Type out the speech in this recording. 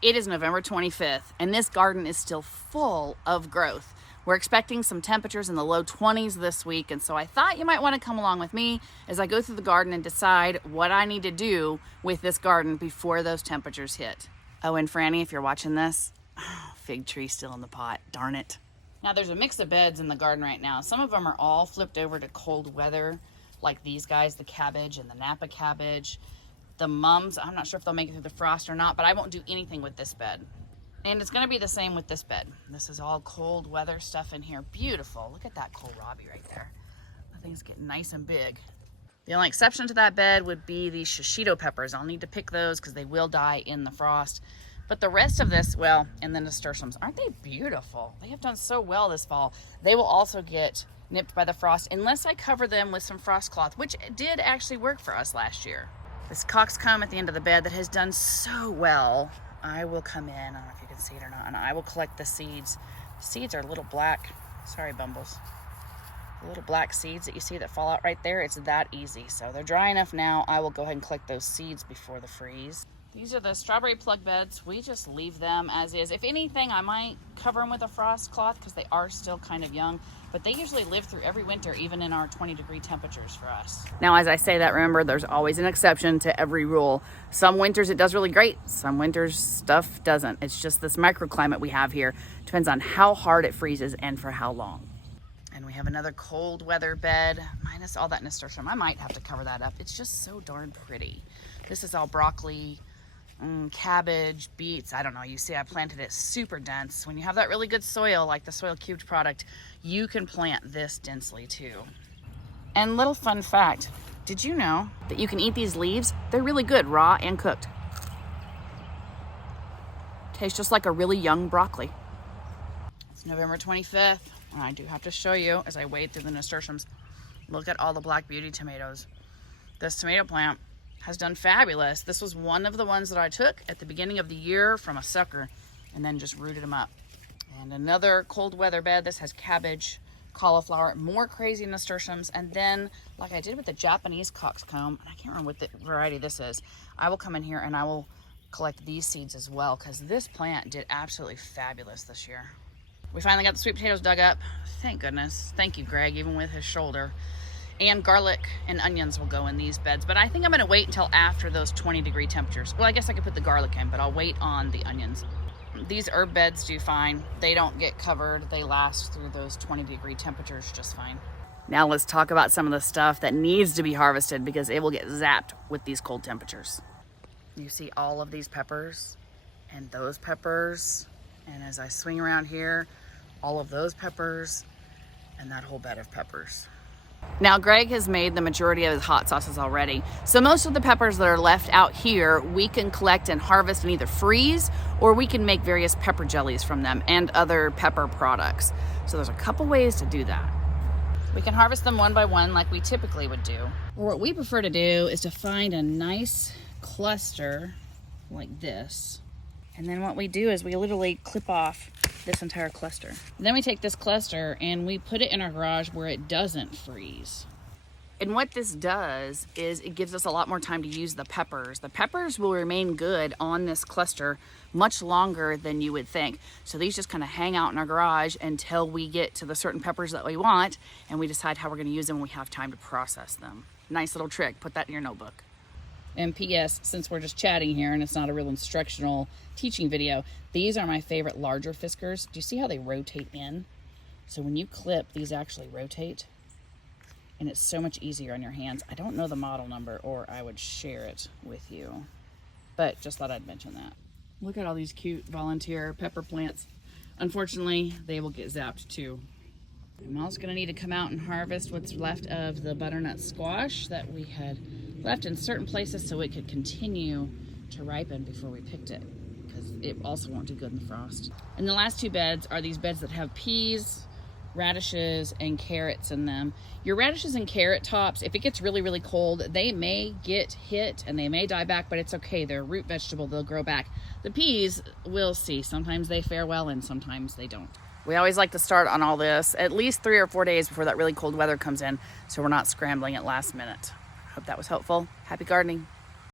It is November 25th, and this garden is still full of growth. We're expecting some temperatures in the low 20s this week, and so I thought you might want to come along with me as I go through the garden and decide what I need to do with this garden before those temperatures hit. Oh, and Franny, if you're watching this, fig tree still in the pot, darn it. Now there's a mix of beds in the garden right now. Some of them are all flipped over to cold weather, like these guys, the cabbage and the Napa cabbage. The mums, I'm not sure if they'll make it through the frost or not, but I won't do anything with this bed. And it's gonna be the same with this bed. This is all cold weather stuff in here. Beautiful, look at that kohlrabi right there. That thing's getting nice and big. The only exception to that bed would be these shishito peppers. I'll need to pick those because they will die in the frost. But the rest of this, well, and the nasturtiums, aren't they beautiful? They have done so well this fall. They will also get nipped by the frost unless I cover them with some frost cloth, which did actually work for us last year. This coxcomb at the end of the bed that has done so well, I will come in, I don't know if you can see it or not, and I will collect the seeds. The seeds are little black, sorry Bumbles, the little black seeds that you see that fall out right there. It's that easy. So they're dry enough now. I will go ahead and collect those seeds before the freeze. These are the strawberry plug beds. We just leave them as is. If anything, I might cover them with a frost cloth because they are still kind of young, but they usually live through every winter, even in our 20-degree temperatures for us. Now, as I say that, remember, there's always an exception to every rule. Some winters it does really great. Some winters stuff doesn't. It's just this microclimate we have here. Depends on how hard it freezes and for how long. And we have another cold weather bed, minus all that nasturtium. I might have to cover that up. It's just so darn pretty. This is all broccoli, cabbage, beets. I don't know. You see, I planted it super dense. When you have that really good soil, like the soil cubed product, you can plant this densely too. And little fun fact, did you know that you can eat these leaves? They're really good, raw and cooked. Tastes just like a really young broccoli. It's November 25th. And I do have to show you as I wade through the nasturtiums. Look at all the black beauty tomatoes. This tomato plant has done fabulous. This was one of the ones that I took at the beginning of the year from a sucker and then just rooted them up. And another cold weather bed. This has cabbage, cauliflower, more crazy nasturtiums, and then like I did with the Japanese coxcomb, and I can't remember what the variety this is, I will come in here and I will collect these seeds as well because this plant did absolutely fabulous this year. We finally got the sweet potatoes dug up. Thank goodness. Thank you, Greg, even with his shoulder. And garlic and onions will go in these beds, but I think I'm gonna wait until after those 20-degree temperatures. Well, I guess I could put the garlic in, but I'll wait on the onions. These herb beds do fine. They don't get covered. They last through those 20-degree temperatures just fine. Now let's talk about some of the stuff that needs to be harvested because it will get zapped with these cold temperatures. You see all of these peppers and those peppers, and as I swing around here, all of those peppers and that whole bed of peppers. Now, Greg has made the majority of his hot sauces already, so most of the peppers that are left out here we can collect and harvest and either freeze, or we can make various pepper jellies from them and other pepper products. So there's a couple ways to do that. We can harvest them one by one like we typically would do. Or what we prefer to do is to find a nice cluster like this. And then what we do is we literally clip off this entire cluster. Then we take this cluster and we put it in our garage where it doesn't freeze. And what this does is it gives us a lot more time to use the peppers. The peppers will remain good on this cluster much longer than you would think. So these just kind of hang out in our garage until we get to the certain peppers that we want and we decide how we're gonna use them when we have time to process them. Nice little trick, put that in your notebook. And P.S., since we're just chatting here and it's not a real instructional teaching video, these are my favorite larger Fiskars. Do you see how they rotate in? So when you clip, these actually rotate. And it's so much easier on your hands. I don't know the model number or I would share it with you. But just thought I'd mention that. Look at all these cute volunteer pepper plants. Unfortunately, they will get zapped too. I'm also gonna need to come out and harvest what's left of the butternut squash that we had left in certain places so it could continue to ripen before we picked it, because it also won't do good in the frost. And the last two beds are these beds that have peas, radishes, and carrots in them. Your radishes and carrot tops, if it gets really, really cold, they may get hit and they may die back, but it's okay. They're a root vegetable, they'll grow back. The peas, we'll see. Sometimes they fare well and sometimes they don't. We always like to start on all this at least 3 or 4 days before that really cold weather comes in, so we're not scrambling at last minute. Hope that was helpful. Happy gardening.